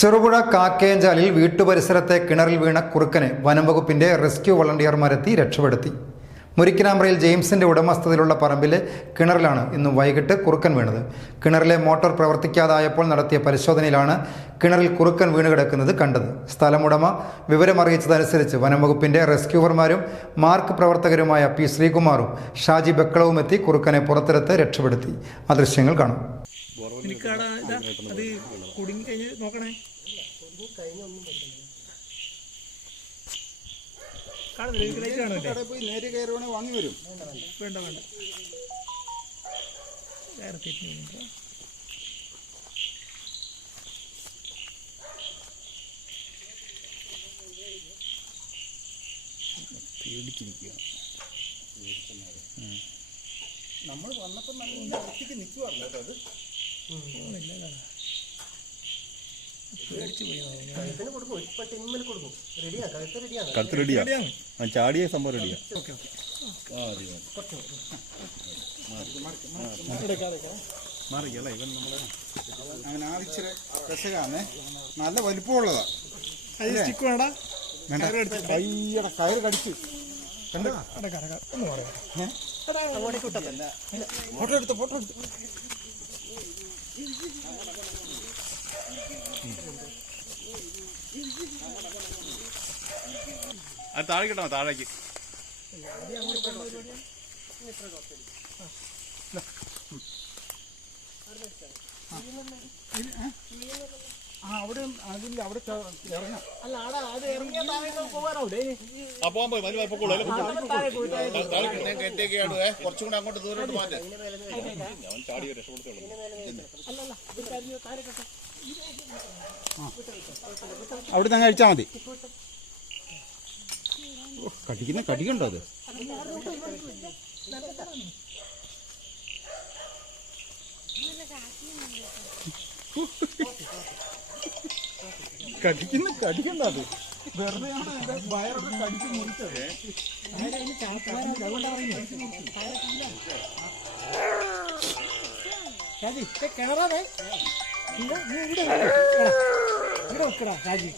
ചെറുപുഴ കാക്കയഞ്ചാലിൽ വീട്ടുപരിസരത്തെ കിണറിൽ വീണ കുറുക്കനെ വനംവകുപ്പിന്റെ റെസ്ക്യൂ വളണ്ടിയർമാരെത്തി രക്ഷപ്പെടുത്തി. മുരിക്കിനാമ്പ്രയിൽ ജെയിംസിന്റെ ഉടമസ്ഥതയിലുള്ള പറമ്പിലെ കിണറിലാണ് ഇന്ന് വൈകിട്ട് കുറുക്കൻ വീണത്. കിണറിലെ മോട്ടോർ പ്രവർത്തിക്കാതായപ്പോൾ നടത്തിയ പരിശോധനയിലാണ് കിണറിൽ കുറുക്കൻ വീണുകിടക്കുന്നത് കണ്ടത്. സ്ഥലമുടമ വിവരമറിയിച്ചതനുസരിച്ച് വനംവകുപ്പിന്റെ റെസ്ക്യൂവർമാരും മാർക്ക് പ്രവർത്തകരുമായ പി ശ്രീകുമാറും ഷാജി ബക്കളവും എത്തി കുറുക്കനെ പുറത്തെടുത്ത് രക്ഷപ്പെടുത്തി. ആ ദൃശ്യങ്ങൾ കാണാം. വാങ്ങി വരും. വേണ്ട വേണ്ട വേറെ തെറ്റില്ല. പേടിച്ചിരിക്കുക. നമ്മൾ വന്നപ്പോൾ നല്ല ഒറ്റയ്ക്ക് നിൽക്കുവാറില്ല അത് കഴുത്ത് റെഡിയാ, ചാടിയ സംഭവം റെഡിയാ. മാറിക്കല്ലേ ഇവൻ നമ്മളെ അങ്ങനെ ആവശ്യം രസകാന്നേ, നല്ല വലിപ്പമുള്ളതാ. കയ്യട കയറ് കടിച്ച് ഫോട്ടോ എടുത്ത് അത് താഴെ കിട്ടണം. താഴേക്ക് അവിടെ അതില്ല, അവിടെ ഇറങ്ങാം. കുറച്ചും കൂടെ അങ്ങോട്ട് ദൂരോട്ട് മാറ്റാം. അവിടെ നിന്ന് കഴിച്ചാൽ മതി. കടിക്കണ്ടോ അത്? കടിക്കണ്ട അത്, വെറുതെ വയറൊക്കെ കടിച്ച് മുറിച്ചത്. കിണറാതെ ഷാജി